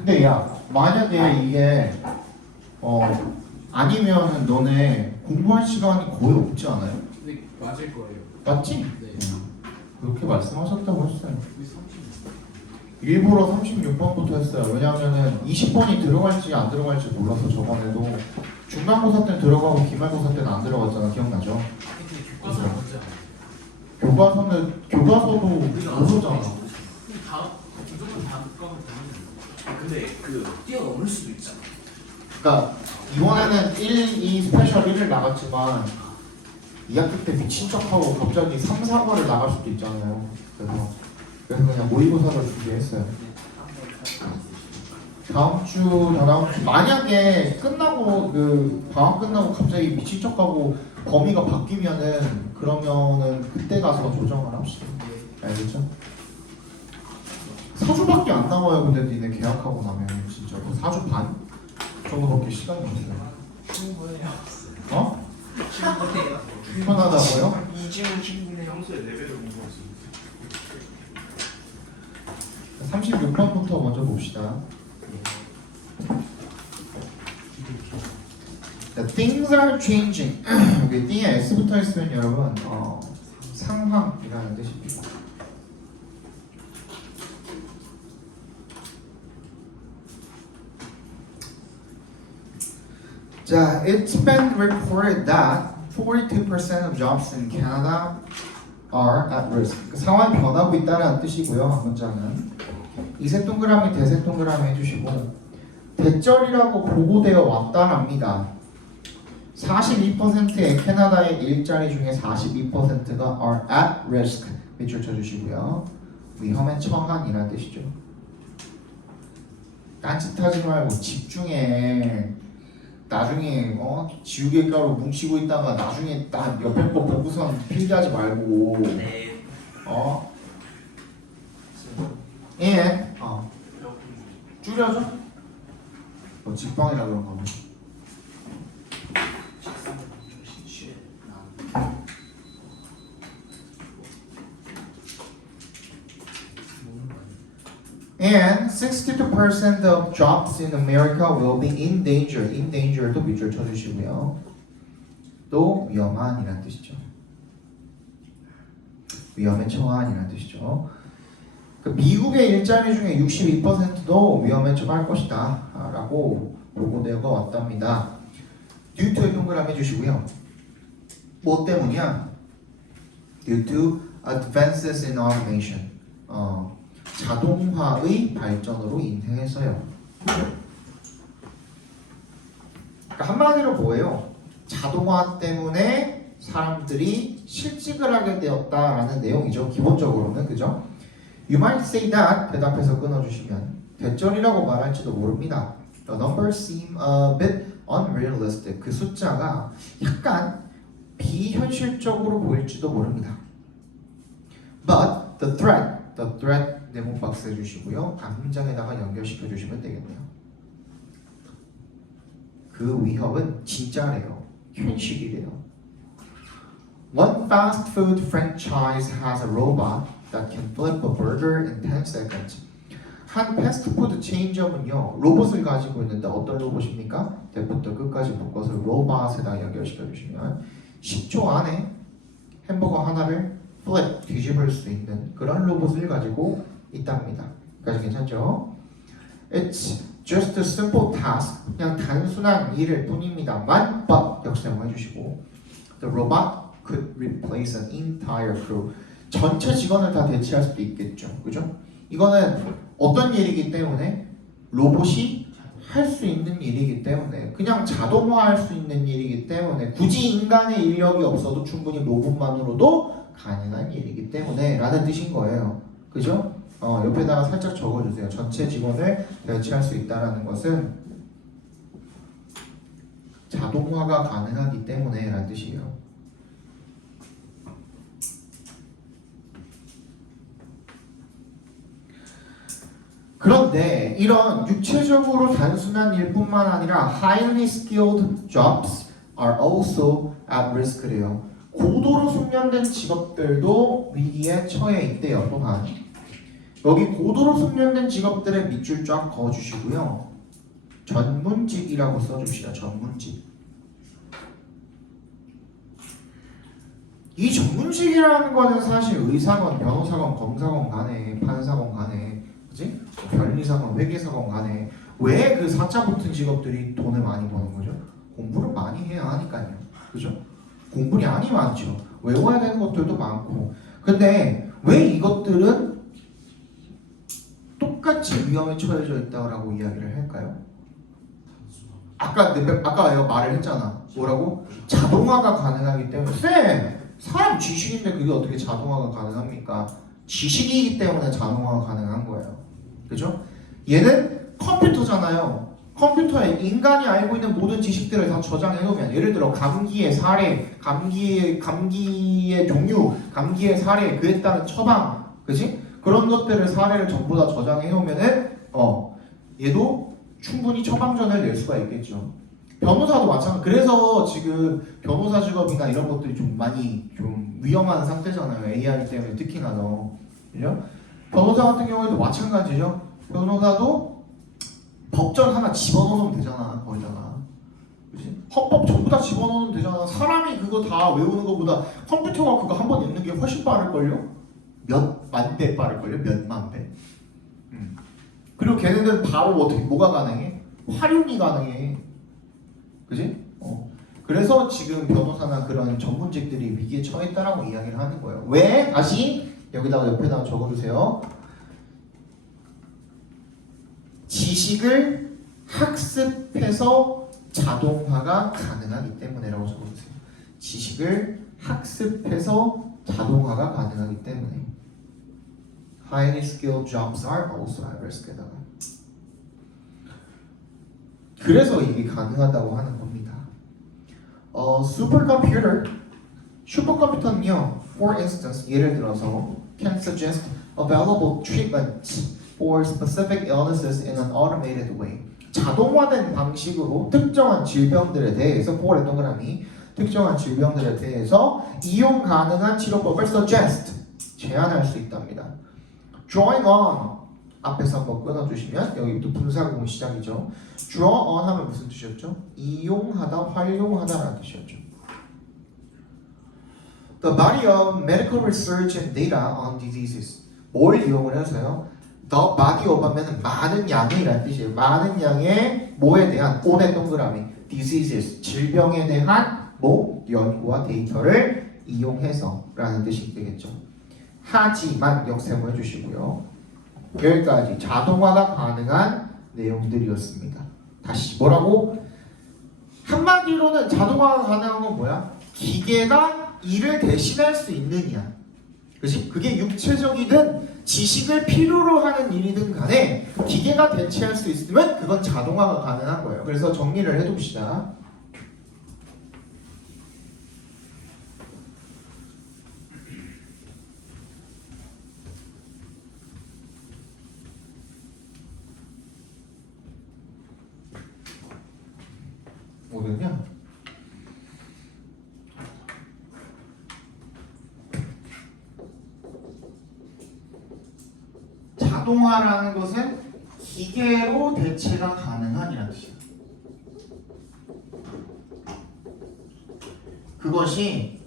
근데 야, 만약에 이게 아니면은 너네 공부할 시간이 거의 없지 않아요? 근데 맞을 거예요. 맞지? 네. 그렇게 말씀하셨다고 했어요. 우리 30. 일부러 36번부터 했어요. 왜냐하면은 20번이 들어갈지 안 들어갈지 몰라서 저번에도 중간고사 때는 들어가고 기말고사 때는 안 들어갔잖아. 기억나죠? 근데 교과서 먼저 알아요. 교과서도 모르잖아. 근데 다 무조건 다 교과서 되는. 근데 그 뛰어넘을 수도 있잖아. 그러니까 이번에는 1, 2 스페셜 1을 나갔지만 2학기 때 미친 척하고 갑자기 3, 4과를 나갈 수도 있잖아요. 그래서 그냥 모의고사를 준비했어요. 다음 주, 다다음 주 만약에 끝나고 그 방학 끝나고 갑자기 미친 척하고 범위가 바뀌면은 그러면은 그때 가서 조정을 합시다. 알겠죠? 4주밖에 안 남아요. 근데 니네 계약하고 나면 진짜 4주 반 정도밖에 시간이 없어요. 충분해요. 어? 충분해요. 편하다고요? 2주는 충분히 형수의 레벨을 공부할 수 있어. 36번부터 먼저 봅시다. Things are changing. 여기 D에 S 붙어 있으면 여러분 상황이라는 뜻입니다. 자, it's been reported that 42% of jobs in Canada are at risk. 상황이 변하고 있다는 뜻이고요. 한 문장은 이색 동그라미 대색 동그라미 해주시고 대절이라고 보고되어 왔다랍니다. 42%의 캐나다의 일자리 중에 42%가 are at risk 밑줄 쳐주시고요. 위험에 처한이라는 뜻이죠. 딴짓하지 말고 집중해. 나중에 지우개 가루 뭉치고 있다가 나중에 딱 옆에 거 보고선 필기하지 말고 네. 예. 줄여줘? 직방이라 그런가 봐. And 62% of jobs in America will be in danger. In danger도 밑줄 쳐주시고요. 또 위험한이라는 뜻이죠. 위험에 처한이라는 뜻이죠. 그 미국의 일자리 중에 62%도 위험에 처할 것이다 라고 보고되어 왔답니다. Due to에 동그라미 해주시고요. 뭐 때문이야? Due to advances in automation. 자동화의 발전으로 인해서요. 그러니까 한마디로 뭐예요? 자동화 때문에 사람들이 실직을 하게 되었다라는 내용이죠. 기본적으로는 그죠? You might say that 대답해서 끊어주시면 대절이라고 말할지도 모릅니다. The numbers seem a bit unrealistic. 그 숫자가 약간 비현실적으로 보일지도 모릅니다. But the threat 네모 박스 해주시고요. 다음 문장에다가 연결시켜 주시면 되겠네요. 그 위협은 진짜래요. 현실이래요. One fast food franchise has a robot that can flip a burger in 10 seconds. 한 패스트푸드 체인점은요 로봇을 가지고 있는데 어떤 로봇입니까? 대부터 끝까지 묶어서 로봇에다 연결시켜 주시면 10초 안에 햄버거 하나를 플립 뒤집을 수 있는 그런 로봇을 가지고 있답니다. 여기까지 괜찮죠? It's just a simple task. 그냥 단순한 일일 뿐입니다만 but 역세모 해주시고 The robot could replace an entire crew. 전체 직원을 다 대체할 수도 있겠죠. 그죠? 이거는 어떤 일이기 때문에 로봇이 할 수 있는 일이기 때문에 그냥 자동화할 수 있는 일이기 때문에 굳이 인간의 인력이 없어도 충분히 로봇만으로도 가능한 일이기 때문에 라는 뜻인 거예요. 그죠? 옆에다가 살짝 적어주세요. 전체 직원을 대체할 수 있다는 것은 자동화가 가능하기 때문에 라는 뜻이에요. 그런데 이런 육체적으로 단순한 일뿐만 아니라 highly skilled jobs are also at risk래요. 고도로 숙련된 직업들도 위기에 처해 있대요. 또한 여기 고도로 숙련된 직업들의 밑줄 쫙 그어주시고요. 전문직이라고 써줍시다. 전문직. 이 전문직이라는 거는 사실 의사건, 변호사건, 검사건 간에, 판사건 간에, 그지? 변리사건, 회계사건 간에 왜 그 사자 붙은 직업들이 돈을 많이 버는 거죠? 공부를 많이 해야 하니까요. 그죠? 공부량이 많죠. 외워야 되는 것들도 많고. 근데 왜 이것들은 똑같이 위험에 처해져 있다고 이야기를 할까요? 아까 내가 말을 했잖아. 뭐라고? 자동화가 가능하기 때문에. 쌤! 사람 지식인데 그게 어떻게 자동화가 가능합니까? 지식이기 때문에 자동화가 가능한 거예요. 그죠? 얘는 컴퓨터잖아요. 컴퓨터에 인간이 알고 있는 모든 지식들을 다 저장해 놓으면, 예를 들어 감기의 사례, 감기의 종류, 감기의 사례, 그에 따른 처방, 그지? 그런 것들을 사례를 전부 다 저장해 놓으면은 얘도 충분히 처방전을 낼 수가 있겠죠. 변호사도 마찬가지. 그래서 지금 변호사 직업이나 이런 것들이 좀 많이 좀 위험한 상태잖아요. AI 때문에 특히나 더. 그죠? 변호사 같은 경우에도 마찬가지죠. 변호사도 법전 하나 집어넣으면 되잖아. 거기다가. 그치? 헌법 전부 다 집어넣으면 되잖아. 사람이 그거 다 외우는 것보다 컴퓨터가 그거 한 번 읽는 게 훨씬 빠를걸요? 몇만 배 빠를걸요? 몇만 배. 그리고 걔네들은 바로 뭐가 가능해? 활용이 가능해. 그지? 그래서 지금 변호사나 그런 전문직들이 위기에 처했다라고 이야기를 하는 거예요. 왜? 다시 여기다가 옆에다가 적어주세요. 지식을 학습해서 자동화가 가능하기 때문에라고 적어주세요. 지식을 학습해서 자동화가 가능하기 때문에. Highly skilled jobs are also at risk에다가. 그래서 이게 가능하다고 하는 겁니다. 슈퍼컴퓨터는요, for instance, 예를 들어서 can suggest available treatment for specific illnesses in an automated way. 자동화된 방식으로 특정한 질병들에 대해서, for의 동그라미, 특정한 질병들에 대해서 이용 가능한 치료법을 suggest, 제안할 수 있답니다. drawing on, 앞에서 한번 끊어주시면 여기부터 분사구문 시작이죠. draw on 하면 무슨 뜻이었죠? 이용하다, 활용하다라는 뜻이었죠. The body of medical research and data on diseases. 뭘 이용을 해서요? The body of 하면 많은 양이라는 뜻이에요. 많은 양의 뭐에 대한, on의 동그라미, diseases, 질병에 대한 연구와 데이터를 이용해서라는 뜻이 되겠죠. 하지만 역세모 해주시고요. 여기까지 자동화가 가능한 내용들이었습니다. 다시 뭐라고? 한마디로는 자동화가 가능한 건 뭐야? 기계가 일을 대신할 수 있느냐, 그치? 그게 육체적이든 지식을 필요로 하는 일이든 간에 기계가 대체할 수 있으면 그건 자동화가 가능한 거예요. 그래서 정리를 해둡시다. 뭐냐? 자동화라는 것은 기계로 대체가 가능한이라는 뜻이에요. 그것이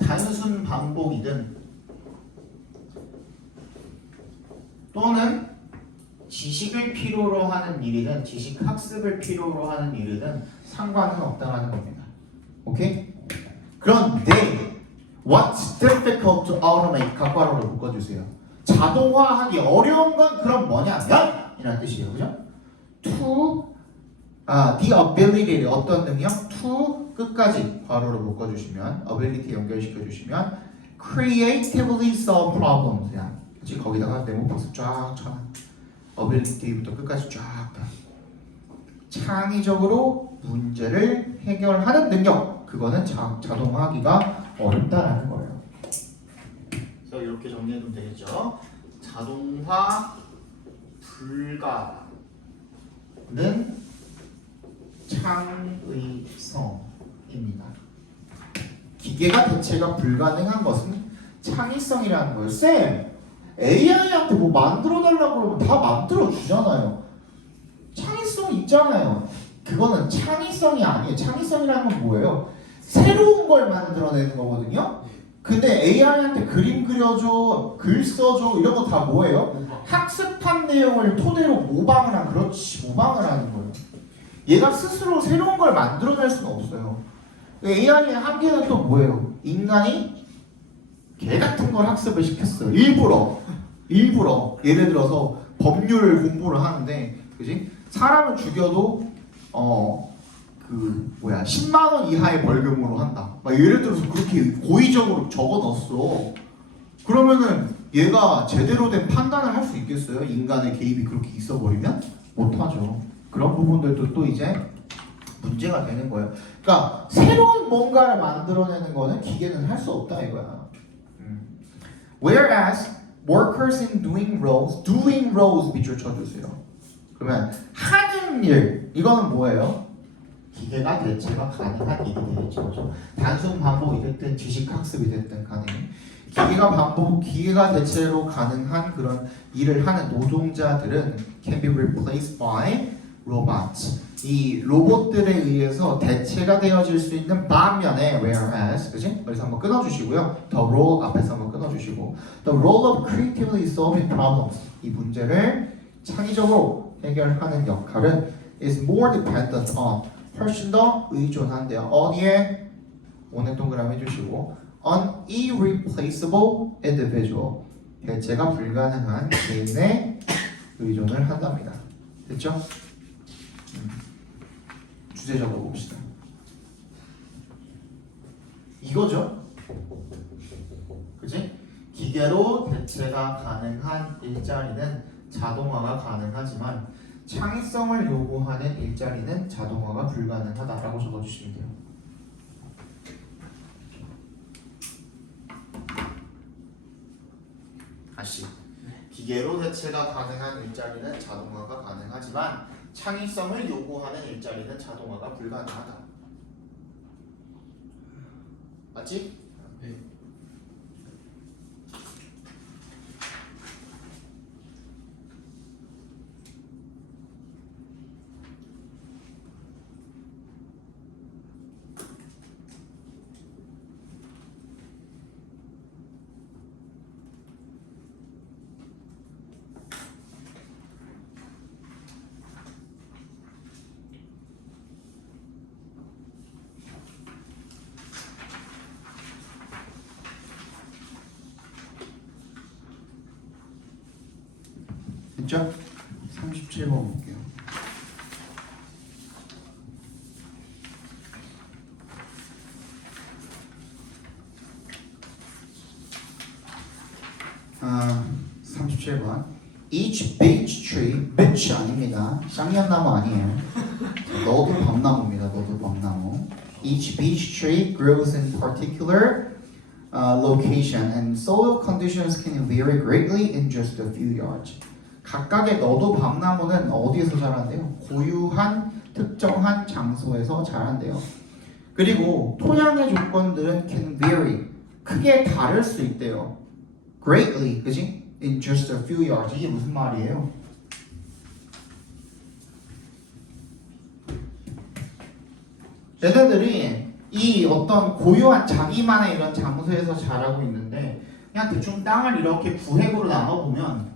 단순 반복이든 또는 지식을 필요로 하는 일이든 지식 학습을 필요로 하는 일이든 상관은 없다는 겁니다. 오케이? 그런데 what's difficult to automate 각괄호를 묶어주세요. 자동화하기 어려운 건 그럼 뭐냐면 이라는 뜻이에요. 그죠? to the ability, 어떤 능력? to 끝까지 괄호를 묶어주시면 ability 연결시켜 주시면 creatively solve problems. 그치? 거기다가 네모박스 쫙 쳐. ability부터 끝까지 쫙 다. 창의적으로 문제를 해결하는 능력. 그거는 자동화하기가 어렵다라는 거예요. 그래서 이렇게 정리해두면 되겠죠. 자동화 불가는 창의성입니다. 기계가 대체가 불가능한 것은 창의성이라는 거예요. 쌤, AI한테 뭐 만들어 달라고 그러면 다 만들어 주잖아요. 창의성 있잖아요. 그거는 창의성이 아니에요. 창의성이라는 건 뭐예요? 새로운 걸 만들어내는 거거든요. 근데 AI한테 그림 그려줘, 글 써줘 이런 거 다 뭐예요? 학습한 내용을 토대로 모방을 한 그렇지 모방을 하는 거예요. 얘가 스스로 새로운 걸 만들어낼 수는 없어요. AI의 한계는 또 뭐예요? 인간이 개 같은 걸 학습을 시켰어요. 일부러 예를 들어서 법률 공부를 하는데, 그지? 사람을 죽여도 10만 원 이하의 벌금으로 한다. 막 예를 들어서 그렇게 고의적으로 적어 넣었어. 그러면은 얘가 제대로 된 판단을 할 수 있겠어요? 인간의 개입이 그렇게 있어 버리면 못하죠. 그런 부분들도 또 이제 문제가 되는 거예요. 그러니까 새로운 뭔가를 만들어내는 거는 기계는 할 수 없다 이거야. Whereas workers in doing roles 밑줄 쳐주세요. 그러면 하는 일 이거는 뭐예요? 기계가 대체가 가능한 일이 되겠죠. 그렇죠? 단순 반복이 됐든 지식 학습이 됐든 간에 기계가 대체로 가능한 그런 일을 하는 노동자들은 can be replaced by robots. 이 로봇들에 의해서 대체가 되어질 수 있는 반면에 whereas, 그지? 그래서 한번 끊어주시고요. The role 앞에서 한번 끊어주시고 the role of creatively solving problems. 이 문제를 창의적으로 해결하는 역할은 is more dependent on 훨씬 더 의존한대요. 어디에? 오늘 동그라미 해주시고 an irreplaceable individual. 대체가 불가능한 개인에 의존을 한답니다. 됐죠? 주제 적어봅시다. 이거죠? 그지? 기계로 대체가 가능한 일자리는 자동화가 가능하지만 창의성을 요구하는 일자리는 자동화가 불가능하다라고 적어주시면 돼요. 다시 기계로 대체가 가능한 일자리는 자동화가 가능하지만 창의성을 요구하는 일자리는 자동화가 불가능하다. 맞지? 네. 됐죠? 37번 볼게요. 아, 37번. Each beech tree, beech 아닙니다. 쌍년나무 아니에요. 너도 밤나무입니다. 너도 밤나무. Each beech tree grows in particular location and soil conditions can vary greatly in just a few yards. 각각의 너도 밤나무는 어디에서 자란대요? 고유한 특정한 장소에서 자란대요. 그리고 토양의 조건들은 can vary, 크게 다를 수 있대요. Greatly, 그지? In just a few yards. 이게 무슨 말이에요? 얘네들이 이 어떤 고유한 자기만의 이런 장소에서 자라고 있는데 그냥 대충 땅을 이렇게 구획으로 나눠보면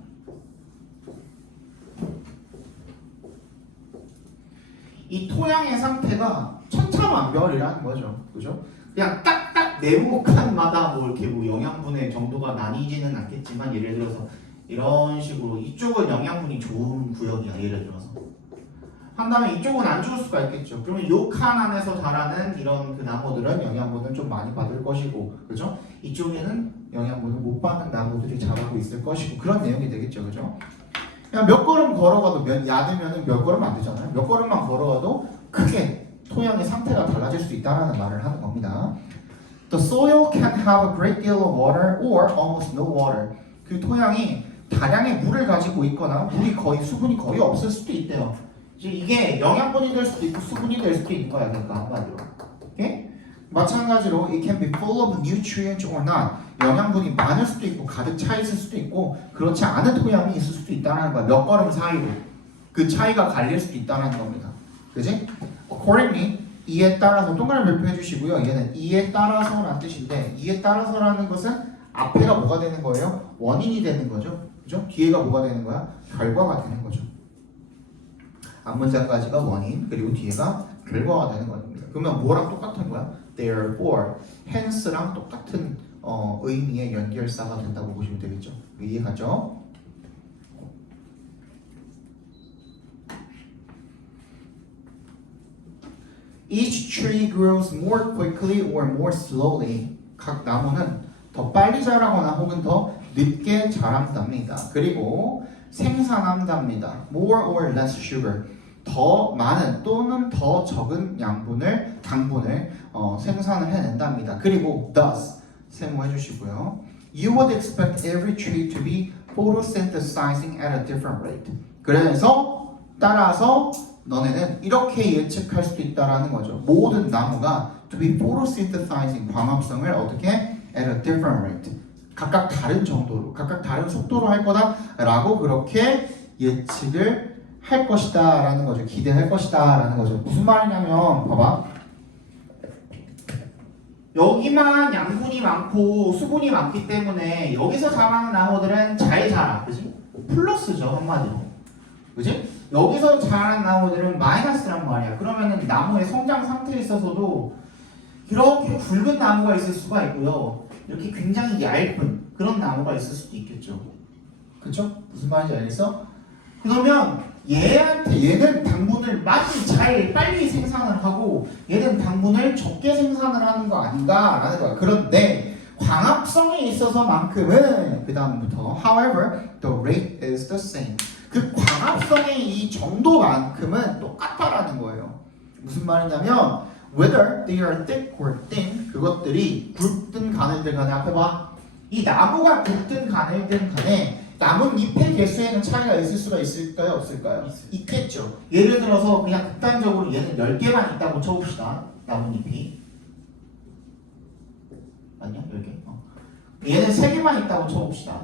이 토양의 상태가 천차만별이라는 거죠. 그죠? 그냥 딱딱 네모칸마다 뭐 이렇게 뭐 영양분의 정도가 나뉘지는 않겠지만 예를 들어서 이런 식으로 이쪽은 영양분이 좋은 구역이야. 예를 들어서 한다면 이쪽은 안 좋을 수가 있겠죠. 그러면 이 칸 안에서 자라는 이런 그 나무들은 영양분을 좀 많이 받을 것이고, 그죠? 이쪽에는 영양분을 못 받는 나무들이 자라고 있을 것이고 그런 내용이 되겠죠, 그죠? 그냥 몇 걸음 걸어가도 얕으면 몇 걸음 안 되잖아요. 몇 걸음만 걸어가도 크게 토양의 상태가 달라질 수 있다는 말을 하는 겁니다. The soil can have a great deal of water or almost no water. 그 토양이 다량의 물을 가지고 있거나 수분이 거의 없을 수도 있대요. 이게 영양분이 될 수도 있고 수분이 될 수도 있는 거야. 그러니까 한마디로. 오케이? 마찬가지로 it can be full of nutrients or not. 영양분이 많을 수도 있고 가득 차 있을 수도 있고 그렇지 않은 토양이 있을 수도 있다는 거야. 몇 걸음 사이로 그 차이가 갈릴 수도 있다는 겁니다. 그지? Accordingly 이에 따라서 동그라미 별표해 주시고요. 얘는 이에 따라서라는 뜻인데 이에 따라서라는 것은 앞에가 뭐가 되는 거예요? 원인이 되는 거죠. 그죠? 뒤에가 뭐가 되는 거야? 결과가 되는 거죠. 앞문장까지가 원인 그리고 뒤에가 결과가 되는 겁니다. 그러면 뭐랑 똑같은 거야? Therefore, hence랑 똑같은 의미의 연결사가 된다고 보시면 되겠죠. 이해가죠? Each tree grows more quickly or more slowly. 각 나무는 더 빨리 자라거나 혹은 더 늦게 자란답니다. 그리고 생산한답니다. More or less sugar. 더 많은 또는 더 적은 당분을 생산을 해낸답니다. 그리고 thus 세모해 주시고요. You would expect every tree to be photosynthesizing at a different rate. 그래서 따라서 너네는 이렇게 예측할 수도 있다라는 거죠. 모든 나무가 to be photosynthesizing 광합성을 어떻게 at a different rate. 각각 다른 정도로, 각각 다른 속도로 할 거다라고 그렇게 예측을 할 것이다라는 거죠. 기대할 것이다라는 거죠. 무슨 말이냐면 봐봐. 여기만 양분이 많고 수분이 많기 때문에 여기서 자라는 나무들은 잘 자라. 그지? 플러스죠, 한마디로. 그지? 여기서 자라는 나무들은 마이너스란 말이야. 그러면은 나무의 성장 상태에 있어서도 이렇게 굵은 나무가 있을 수가 있고요. 이렇게 굉장히 얇은 그런 나무가 있을 수도 있겠죠. 그쵸? 무슨 말인지 알겠어? 그러면 얘는 당분을 많이 빨리 생산을 하고 얘는 당분을 적게 생산을 하는 거 아닌가라는 거야. 그런데 광합성에 있어서만큼은 그 다음부터 however the rate is the same. 그 광합성의 이 정도만큼은 똑같다라는 거예요. 무슨 말이냐면 whether they are thick or thin 그것들이 굵든 가늘든 간에 앞에 봐. 이 나무가 굵든 가늘든 간에 나뭇잎의 개수에는 차이가 있을 수가 있을까요? 없을까요? 있겠죠. 예를 들어서 그냥 극단적으로 얘는 10개만 있다고 쳐봅시다. 나뭇잎이 아니야? 10개? 얘는 3개만 있다고 쳐봅시다.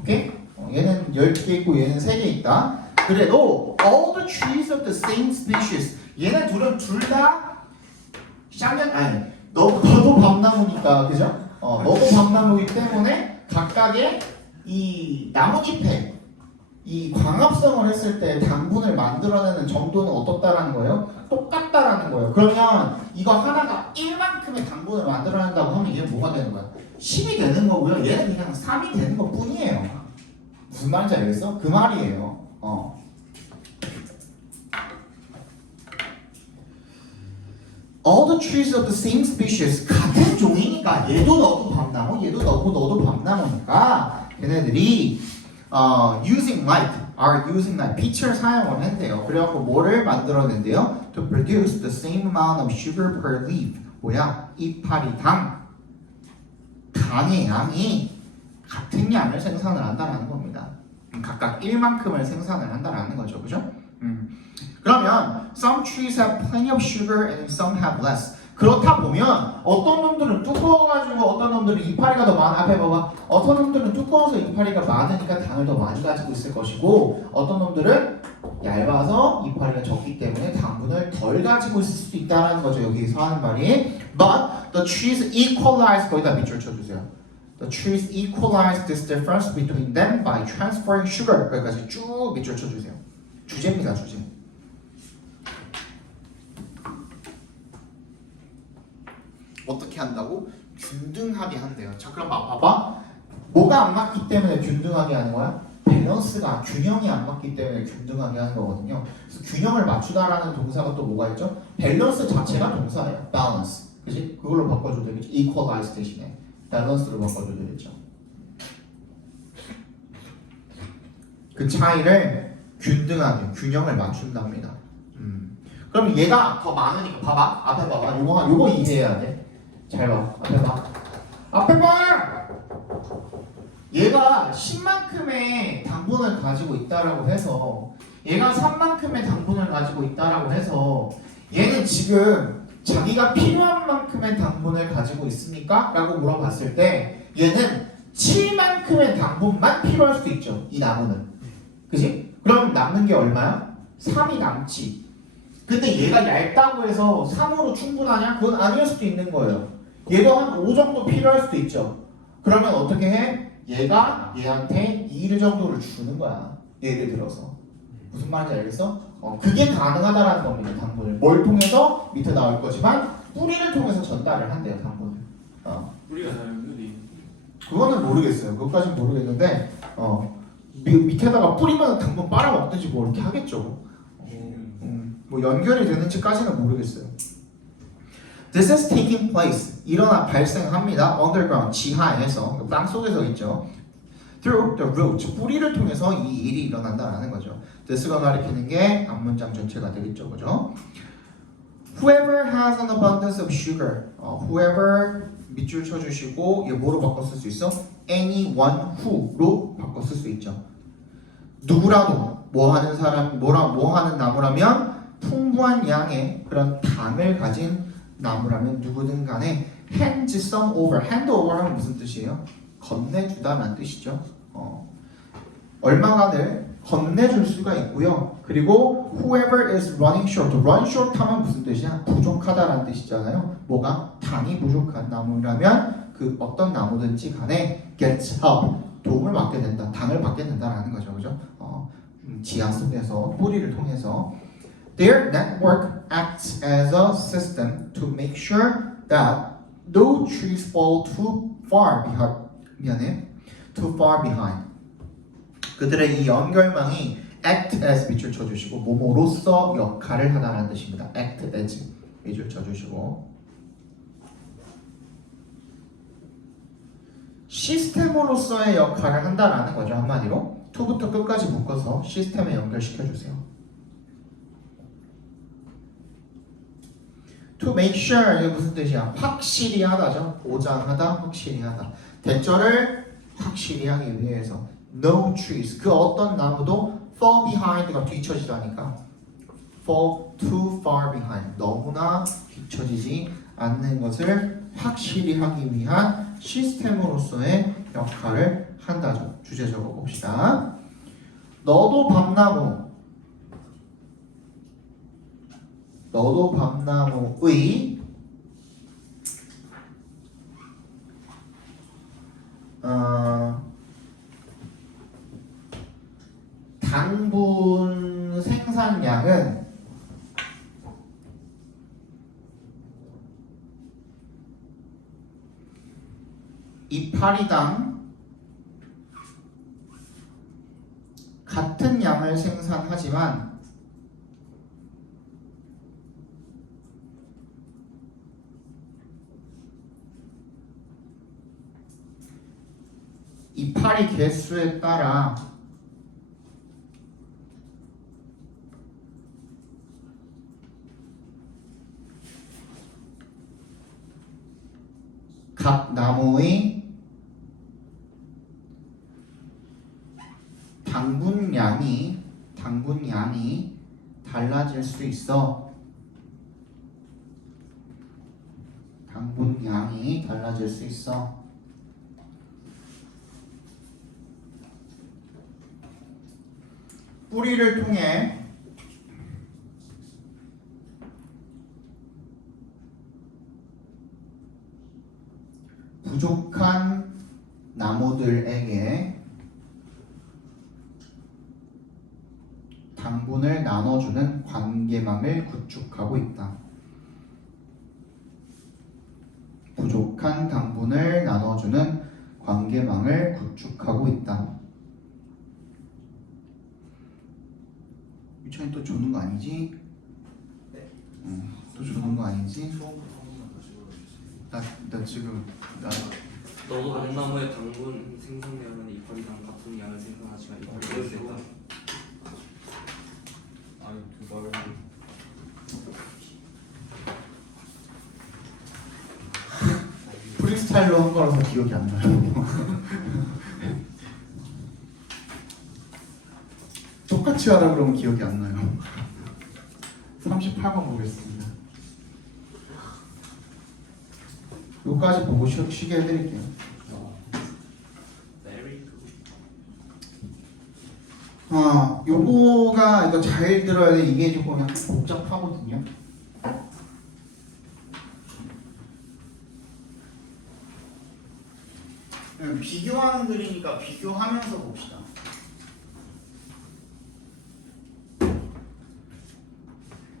오케이? 얘는 10개 있고 얘는 3개 있다. 그래도 all the trees of the same species 얘는 둘 다 쌍년 아니 너도 밤나무니까 그죠? 너도 밤나무이기 때문에 각각의 이 나뭇잎에 이 광합성을 했을 때 당분을 만들어내는 정도는 어떻다라는 거예요? 똑같다라는 거예요. 그러면 이거 하나가 1만큼의 당분을 만들어낸다고 하면 얘는 뭐가 되는 거야? 10이 되는 거고요. 얘는 그냥 3이 되는 것 뿐이에요. 무슨 말인지 알겠어? 그 말이에요. All the trees of the same species 같은 종이니까 얘도 너도 밤나무 얘도 너도 밤나무니까 걔네들이 using light 빛을 사용을 한대요. 그래갖고 뭐를 만들어낸대요? To produce the same amount of sugar per leaf 뭐야? 이파리당 당의 양이 같은 양을 생산을 한다는 겁니다. 각각 1만큼을 생산을 한다는 거죠. 그죠? 그러면 some trees have plenty of sugar and some have less. 그렇다 보면 어떤 놈들은 두꺼워가지고 어떤 놈들은 이파리가 더 많아. 앞에 봐봐. 어떤 놈들은 두꺼워서 이파리가 많으니까 당을 더 많이 가지고 있을 것이고 어떤 놈들은 얇아서 이파리가 적기 때문에 당분을 덜 가지고 있을 수도 있다는 거죠. 여기서 하는 말이. But the trees equalize 거기다 밑줄 쳐주세요. The trees equalize this difference between them by transferring sugar. 여기까지 쭉 밑줄 쳐주세요. 주제입니다. 주제. 어떻게 한다고? 균등하게 한대요. 자 그럼 봐봐. 뭐가 안 맞기 때문에 균등하게 하는 거야? 밸런스가 균형이 안 맞기 때문에 균등하게 하는 거거든요. 그래서 균형을 맞추다라는 동사가 또 뭐가 있죠? 밸런스 자체가 동사예요. balance. 그지? 그걸로 바꿔줘도 되겠죠. equalize 대신에 balance로 바꿔줘도 되겠죠. 그 차이를 균등하게 균형을 맞춘답니다. 그럼 얘가 더 많으니까 봐봐. 앞에 봐봐. 요거 이해해야 돼. 잘 봐. 앞에 봐. 앞에 봐! 얘가 10만큼의 당분을 가지고 있다라고 해서 얘가 3만큼의 당분을 가지고 있다라고 해서 얘는 지금 자기가 필요한 만큼의 당분을 가지고 있습니까? 라고 물어봤을 때 얘는 7만큼의 당분만 필요할 수 있죠. 이 나무는. 그지? 그럼 남는 게 얼마야? 3이 남지. 근데 얘가 얇다고 해서 3으로 충분하냐? 그건 아닐 수도 있는 거예요. 얘도 한 5 정도 필요할 수도 있죠. 그러면 어떻게 해? 얘가 얘한테 2 정도를 주는 거야. 예를 들어서. 무슨 말인지 알겠어? 그게 가능하다라는 겁니다. 당분을. 뭘 통해서? 밑에 나올 거지만 뿌리를 통해서 전달을 한대요. 당분을. 우리가 잘 연결이 그거는 모르겠어요. 그것까지는 모르겠는데 밑에다가 뿌리면 당분 빨아먹든지 뭐 이렇게 하겠죠. 뭐 연결이 되는지까지는 모르겠어요. This is taking place. 발생합니다. Underground, 지하에서, 땅 속에서 있죠. Through the root, 뿌리를 통해서 이 일이 일어난다라는 거죠. this가 가리키는 게 앞문장 전체가 되겠죠, 그죠? Whoever has an abundance of sugar. Whoever 밑줄 쳐주시고 얘 뭐로 바꿔 쓸 수 있어? Anyone who로 바꿔 쓸 수 있죠. 누구라도 뭐 하는 사람, 뭐 하는 나무라면 풍부한 양의 그런 당을 가진 나무라면 누구든 간에 hand some over. hand over 하면 무슨 뜻이에요? 건네주다라는 뜻이죠. 얼마간을 건네줄 수가 있고요. 그리고 whoever is running short. run short 하면 무슨 뜻이야? 부족하다라는 뜻이잖아요. 뭐가? 당이 부족한 나무라면 그 어떤 나무든지 간에 gets help. 도움을 받게 된다. 당을 받게 된다라는 거죠. 그죠? 지하 속에서 뿌리를 통해서 Their network acts as a system to make sure that no trees fall too far behind. 그들의 이 연결망이 act as 밑줄 쳐주시고 뭐뭐로서 역할을 하다라는 뜻입니다. act as 밑줄 쳐주시고 시스템으로서의 역할을 한다라는 거죠. 한마디로 to부터 끝까지 묶어서 시스템에 연결시켜주세요. To make sure 이게 무슨 뜻이야? 확실히 하다죠. 보장하다, 확실히 하다. 대절을 확실히 하기 위해서 no trees 그 어떤 나무도 fall behind가 뒤처지다니까 fall too far behind 너무나 뒤처지지 않는 것을 확실히 하기 위한 시스템으로서의 역할을 한다죠. 주제 적어봅시다. 너도 밤나무의 당분 생산량은 이파리당 같은 양을 생산하지만 이파리 개수에 따라 각 나무의 당분량이 달라질 수 있어. 당분량이 달라질 수 있어. 뿌리를 통해 부족한 나무들에게 당분을 나눠주는 관계망을 구축하고 있다. 부족한 당분을 나눠주는 관계망을 구축하고 있다. 유찬이 또 주는 거 아니지? 네. 또 주는 거 아니지? 처음부터 한 번만 다시 불러주세요. 나 지금 너도 감나무의 당분 생산량은 이파리당 같은 양을 생산하지만 이파리가 있다. 아니 그 말을 프리스타일로 한 거라서 기억이 안 나요. 똑같이 하라 그러면 기억이 안 나요. 38번 보겠습니다. 요까지 보고 쉬게 해드릴게요. Very good. 요거가 이거 잘 들어야 돼. 이게 조금 약간 복잡하거든요. 비교하는 글이니까 비교하면서 봅시다.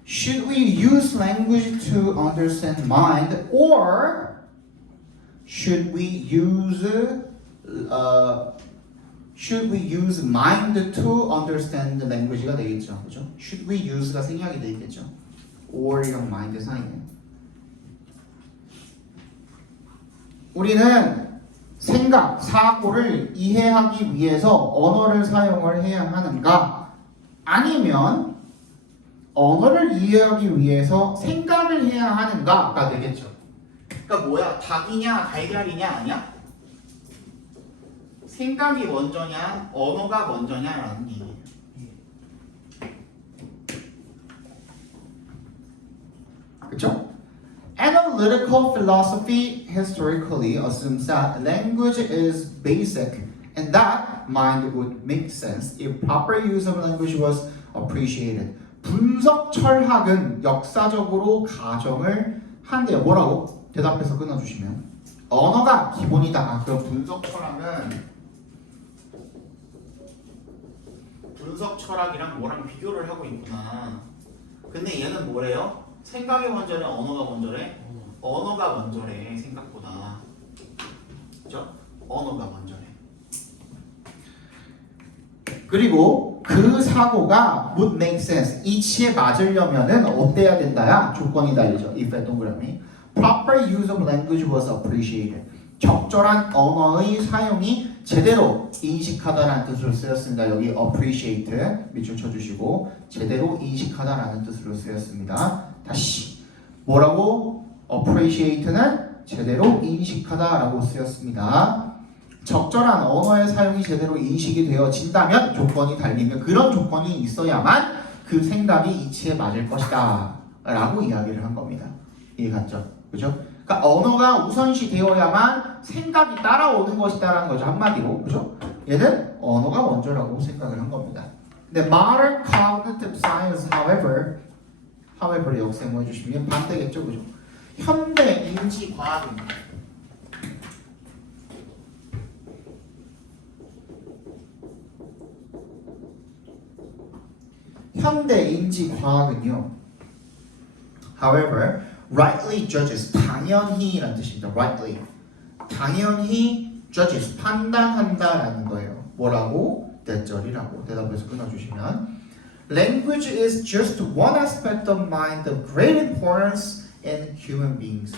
Should we use language to understand mind, or should we use mind to understand the language가 되겠죠, 그죠? Should we use가 생략이 되겠죠. or이랑 mind 사이에. 우리는 생각, 사고를 이해하기 위해서 언어를 사용을 해야 하는가? 아니면 언어를 이해하기 위해서 생각을 해야 하는가가 되겠죠. 그러니까 뭐야? 닭이냐 달걀이냐 아니야? 생각이 먼저냐 언어가 먼저냐라는 얘기예요. 그렇죠? Analytical philosophy historically assumes that language is basic and that mind would make sense if proper use of language was appreciated. 분석 철학은 역사적으로 가정을 한대요. 뭐라고? 대답해서 끊어주시면 언어가 기본이다. 그럼 분석 철학이랑 뭐랑 비교를 하고 있구나. 근데 얘는 뭐래요? 생각이 먼저래? 언어가 먼저래? 언어가 먼저래. 생각보다. 그죠? 언어가 먼저래. 그리고 그 사고가 would make sense. 이치에 맞으려면은 어때야 된다야? 조건이 달리죠. if 동그라미. Proper use of language was appreciated. 적절한 언어의 사용이 제대로 인식하다라는 뜻으로 쓰였습니다. 여기 appreciate 밑줄 쳐주시고 제대로 인식하다라는 뜻으로 쓰였습니다. 다시 뭐라고? appreciate는 제대로 인식하다라고 쓰였습니다. 적절한 언어의 사용이 제대로 인식이 되어진다면 조건이 달리면 그런 조건이 있어야만 그 생각이 이치에 맞을 것이다 라고 이야기를 한 겁니다. 이해갔죠? 그죠? 그러니까 언어가 우선시 되어야만 생각이 따라오는 것이다라는 거죠. 한마디로. 그죠? 얘는 언어가 먼저라고 생각을 한 겁니다. 근데 modern cognitive science, however를 역세모 해주시면 반대겠죠. 그죠? 현대 인지과학입니다. 현대 인지과학은요. However, rightly judges, 당연히라는 뜻입니다. rightly. 당연히 judges, 판단한다라는 거예요. 뭐라고? 대절이라고. 대답해서 끊어주시면 Language is just one aspect of mind of great importance in human beings.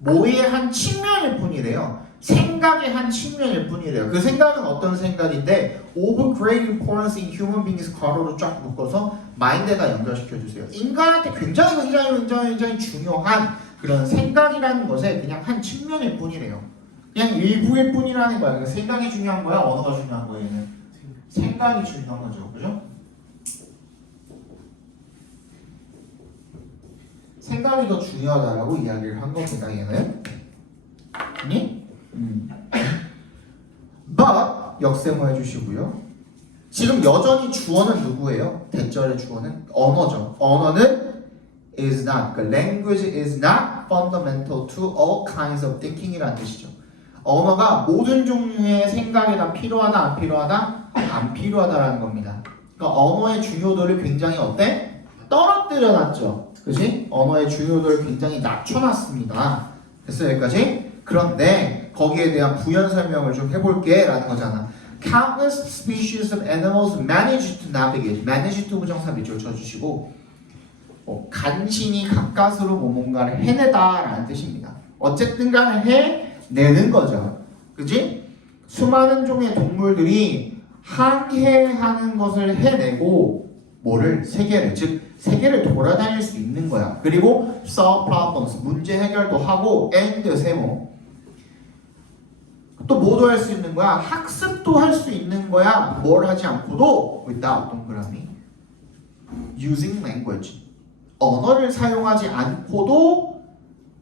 뭐의 한 측면일 뿐이래요. 생각의 한 측면일 뿐이래요. 그 생각은 어떤 생각인데 of great importance in human beings 괄호로 쫙 묶어서 마인드에다 연결시켜주세요. 인간한테 굉장히 중요한 그런 생각이라는 것의 그냥 한 측면일 뿐이래요. 그냥 일부일 뿐이라는 거야. 그러니까 생각이 중요한 거야? 언어가 중요한 거야? 얘는? 생각이 중요한 거죠. 그죠? 생각이 더 중요하다라고 이야기를 한 겁니다. 얘는. 아니? But 역세모 해주시고요. 지금 여전히 주어는 누구예요? 대절의 주어는 언어죠. 언어는 is not. 그러니까 language is not fundamental to all kinds of thinking이라는 뜻이죠. 언어가 모든 종류의 생각에 다 필요하다, 안 필요하다? 안 필요하다라는 겁니다. 그러니까 언어의 중요도를 굉장히 어때? 떨어뜨려놨죠. 그지? 언어의 중요도를 굉장히 낮춰놨습니다. 됐어요? 여기까지? 그런데 거기에 대한 부연 설명을 좀 해볼게 라는 거잖아. Countless species of animals manage to navigate. manage to 부정사 밑줄 쳐주시고 간신히 가까스로 뭔가를 해내다 라는 뜻입니다. 어쨌든 간에 해내는 거죠. 그지? 수많은 종의 동물들이 항해하는 것을 해내고 뭐를? 세계를, 즉 세계를 돌아다닐 수 있는 거야. 그리고 solve problems, 문제 해결도 하고 and 세모 또 뭐도 할 수 있는 거야? 학습도 할 수 있는 거야. 뭘 하지 않고도 without 동그라미 using language 언어를 사용하지 않고도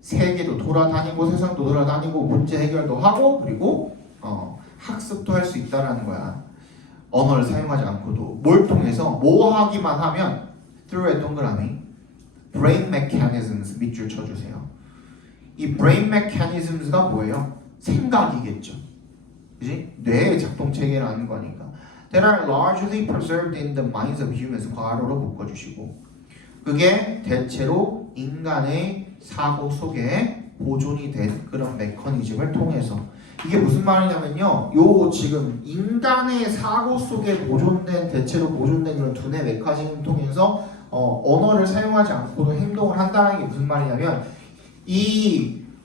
세계도 돌아다니고 세상도 돌아다니고 문제 해결도 하고 그리고 학습도 할 수 있다라는 거야. 언어를 사용하지 않고도 뭘 통해서 뭐 하기만 하면 through의 동그라미 brain mechanisms 밑줄 쳐주세요. 이 brain mechanisms가 뭐예요? 생각이겠죠. 그지? 뇌의 작동 체계라는 거니까. That are largely preserved in the minds of humans. 괄호로 묶어주시고 그게 대체로 인간의 사고 속에 보존이 된 그런 메커니즘을 통해서 이게 무슨 말이냐면요. 요 지금 인간의 사고 속에 보존된 대체로 보존된 이런 두뇌 메커니즘을 통해서 언어를 사용하지 않고도 행동을 한다는 게 무슨 말이냐면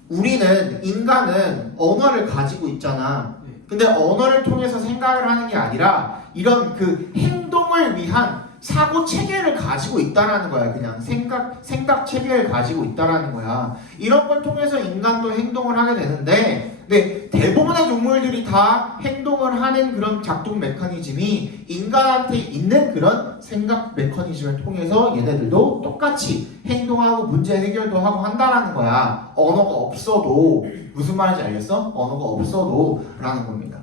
우리는 인간은 언어를 가지고 있잖아. 근데 언어를 통해서 생각을 하는 게 아니라 이런 그 행동을 위한 사고 체계를 가지고 있다라는 거야. 그냥 생각 체계를 가지고 있다라는 거야. 이런 걸 통해서 인간도 행동을 하게 되는데, 근데 대부분의 동물들이 다 행동을 하는 그런 작동 메커니즘이 인간한테 있는 그런 생각 메커니즘을 통해서 얘네들도 똑같이 행동하고 문제 해결도 하고 한다라는 거야. 언어가 없어도. 무슨 말인지 알겠어? 언어가 없어도 라는 겁니다.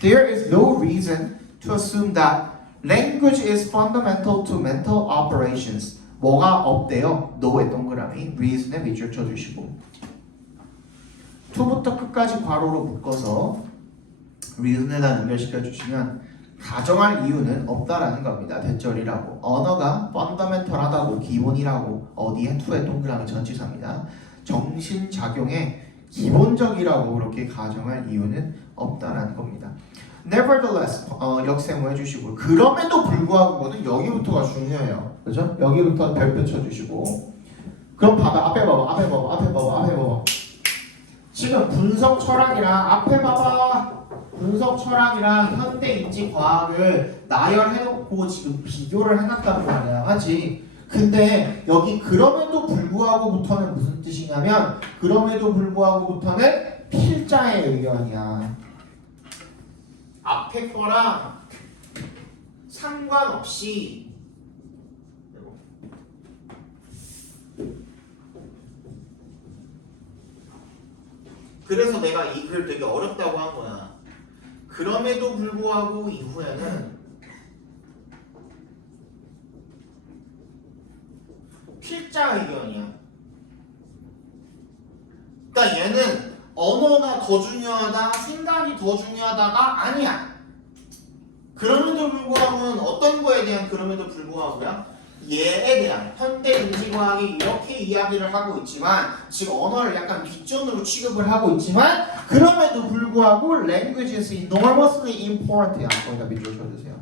There is no reason to assume that language is fundamental to mental operations. 뭐가 없대요? no의 동그라미 reason에 밑줄 쳐주시고 to부터 끝까지 괄호로 묶어서 reason에다 연결시켜 주시면 가정할 이유는 없다라는 겁니다. 대절이라고. 언어가 fundamental하다고 기본이라고 어디에 to의 동그라미 전치사입니다. 정신작용에 기본적이라고 그렇게 가정할 이유는 없다라는 겁니다. Nevertheless, 역세모 해주시고 그럼에도 불구하고거든. 여기부터가 중요해요. 그죠? 여기부터 별표 쳐주시고 그럼 봐봐. 앞에 봐봐. 지금 분석 철학이랑 앞에 봐봐. 분석 철학이랑 현대 인지 과학을 나열해놓고 지금 비교를 해놨단 말이야. 맞지? 근데 여기 그럼에도 불구하고부터는 무슨 뜻이냐면 그럼에도 불구하고부터는 필자의 의견이야. 앞에 거랑 상관없이 그래서 내가 이 글을 되게 어렵다고 한 거야. 그럼에도 불구하고 이후에는 필자 의견이야. 그러니까 얘는 언어가 더 중요하다, 생각이 더 중요하다가 아니야. 그럼에도 불구하고는 어떤 거에 대한 그럼에도 불구하고야? 얘에 대한 현대 인지과학이 이렇게 이야기를 하고 있지만 지금 언어를 약간 뒷전으로 취급을 하고 있지만 그럼에도 불구하고 language is enormously important야. 거기다 밑줄 쳐주세요.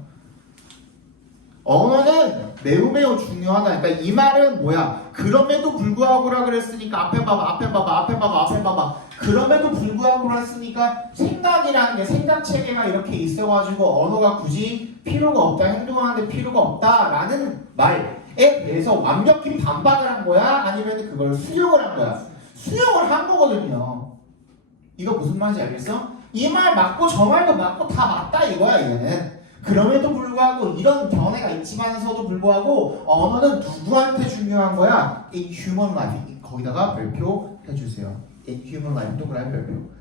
언어는 매우 중요하다. 그러니까 이 말은 뭐야? 그럼에도 불구하고라 그랬으니까 앞에 봐봐. 그럼에도 불구하고라 했으니까 생각이라는 게 생각 체계가 이렇게 있어가지고 언어가 굳이 필요가 없다, 행동하는데 필요가 없다라는 말에 대해서 완벽히 반박을 한 거야? 아니면 그걸 수용을 한 거야? 수용을 한 거거든요. 이거 무슨 말인지 알겠어? 이 말 맞고 저 말도 맞고 다 맞다 이거야 얘는. 그럼에도 불구하고 이런 견해가 있지만서도 불구하고 언어는 누구한테 중요한 거야? In human life. 거기다가 별표 해주세요. In human life. 동그라미 별표.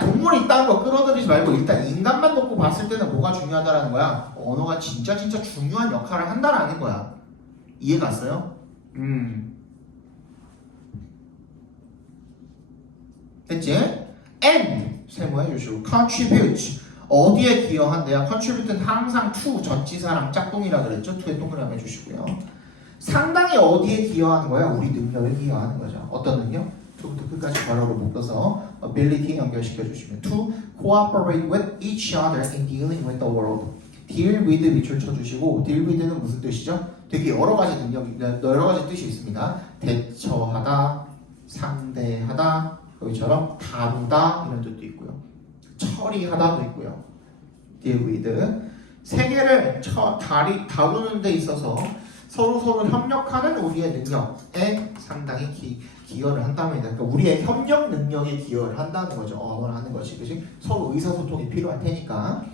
동물이 있다는 거 끌어들이지 말고 일단 인간만 놓고 봤을 때는 뭐가 중요하다라는 거야? 언어가 진짜 중요한 역할을 한다라는 거야. 이해 갔어요? 됐지? And 세모해 주시고 contribute 어디에 기여한대요? contribute는 항상 to 전치사랑 짝꿍이라 그랬죠? to에 동그라미 해주시고요. 상당히 어디에 기여하는 거야? 우리 능력에 기여하는 거죠. 어떤 능력? to부터 끝까지 괄호로 묶어서 ability 연결시켜 주시면 to cooperate with each other in dealing with the world. deal with 밑줄 쳐주시고 deal with는 무슨 뜻이죠? 되게 여러 가지 뜻이 있습니다. 대처하다, 상대하다, 여기처럼 다루다 이런 뜻도 있고요. 처리하다도 있고요. deal with 세계를 다루는 데 있어서 서로 협력하는 우리의 능력에 상당히 기여를 한답니다. 그러니까 우리의 협력 능력에 기여를 한다는 거죠. 언어를 하는 것이, 그치? 서로 의사소통이 필요할 테니까.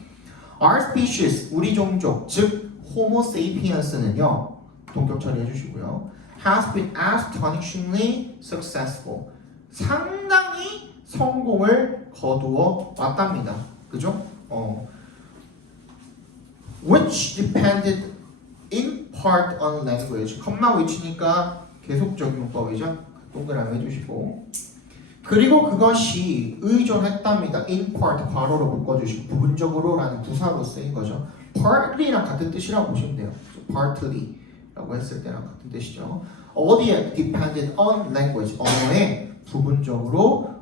Our species, 우리 종족, 즉 Homo sapiens는요. 동격 처리해 주시고요. has been astonishingly successful. 상당히 성공을 거두어 왔답니다. 그죠? Which depended in part on language. 컴마 which니까 계속적 용법이죠. 동그라미 해주시고. 그리고 그것이 의존했답니다. in part 괄호로 묶어주시고 부분적으로라는 부사로 쓰인 거죠. partly랑 같은 뜻이라고 보시면 돼요. partly라고 했을 때랑 같은 뜻이죠. 어디에 depended on language 언어에 부분적으로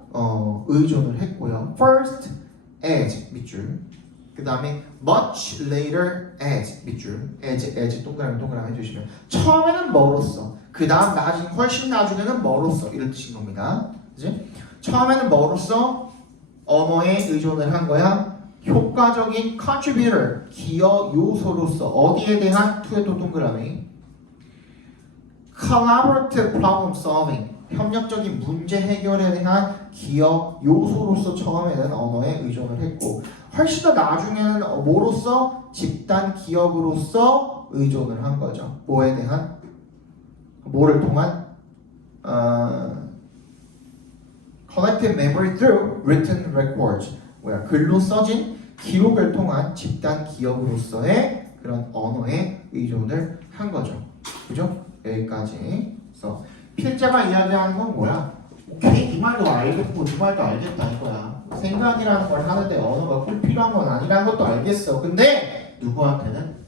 의존을 했고요. First as 밑줄. 그 다음에 much later as 밑줄. as 동그라미 해주시면 처음에는 뭐로써. 그 다음 훨씬 나중에는 뭐로써 이런 뜻인 겁니다. 그치? 처음에는 뭐로써 언어에 의존을 한 거야. 효과적인 contributor 기여 요소로서 어디에 대한 to에 또 동그라미. collaborative problem solving 협력적인 문제 해결에 대한 기여 요소로서 처음에는 언어에 의존을 했고 훨씬 더 나중에는 뭐로서 집단 기억으로서 의존을 한 거죠. 뭐에 대한 뭐를 통한 collective memory through written records 글로 써진 기록을 통한 집단 기억으로서의 그런 언어에 의존을 한 거죠. 그죠? 여기까지. 그래서 필자가 이야기하는 건 뭐야? 오케이, 이 말도 알겠고 이 말도 알겠다 이거야. 생각이라는 걸 하는데 언어가 꼭 필요한 건 아니라는 것도 알겠어. 근데 누구한테는?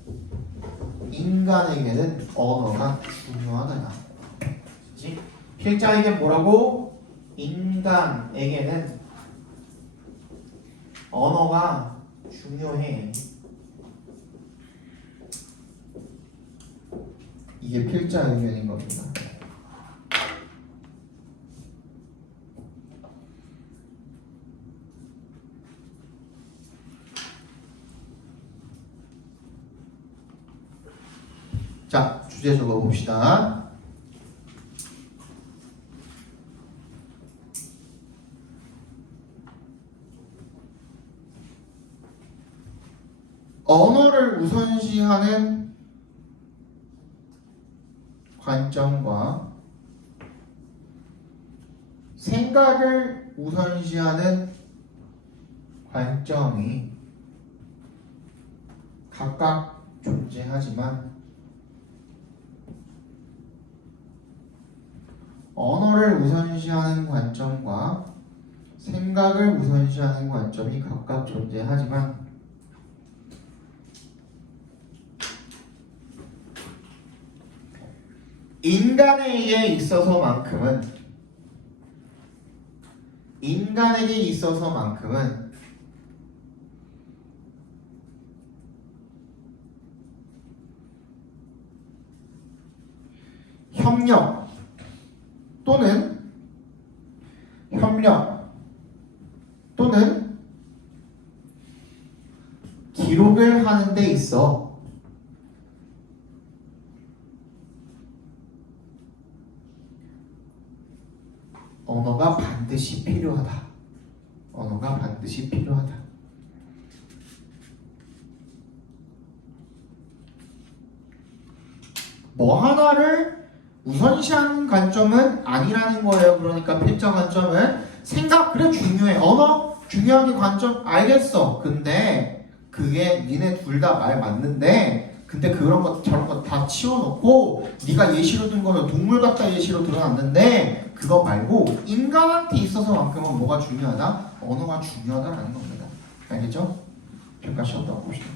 인간에게는 언어가 중요하다. 그치? 필자에게 뭐라고? 인간에게는 언어가 중요해. 이게 필자 의견인 겁니다. 자, 주제 적어 봅시다. 언어를 우선시하는 관점과 생각을 우선시하는 관점이 각각 존재하지만 언어를 우선시하는 관점과 생각을 우선시하는 관점이 각각 존재하지만 인간에게 있어서만큼은 협력 또는 기록을 하는 데 있어 언어가 반드시 필요하다. 뭐 하나를 우선시하는 관점은 아니라는 거예요. 그러니까 필자 관점은 생각 그래 중요해. 언어 중요하게 관점 알겠어. 근데 그게 니네 둘 다 말 맞는데 근데 그런 거 저런 거 다 치워놓고 네가 예시로 든 거는 동물 같다 예시로 들어놨는데 그거 말고 인간한테 있어서만큼은 뭐가 중요하다? 언어가 중요하다라는 겁니다. 알겠죠? 평가 시험도 봅시다.